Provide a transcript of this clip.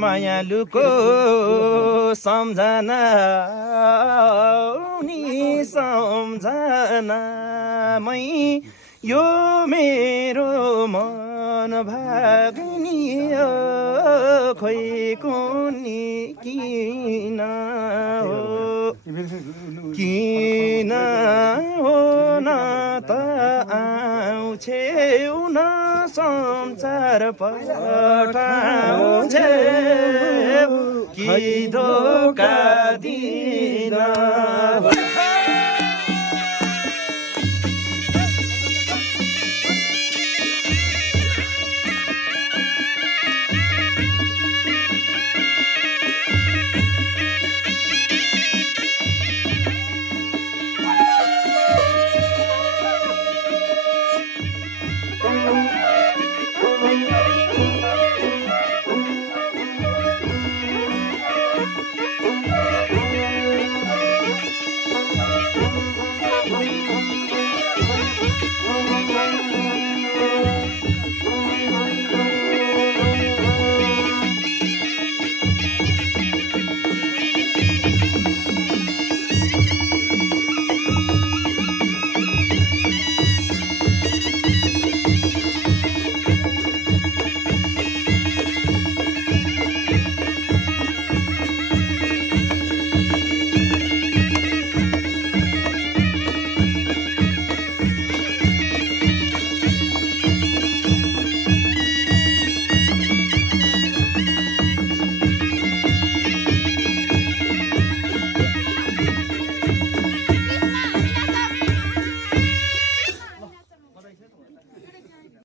माया लुको सम्झना नि सम्झना मै यो मेरो मन भाग्नी खोइ कुनी किन हो किन हो न त आउँछेउ न संसार पठाउँछेउ कि धोका दिन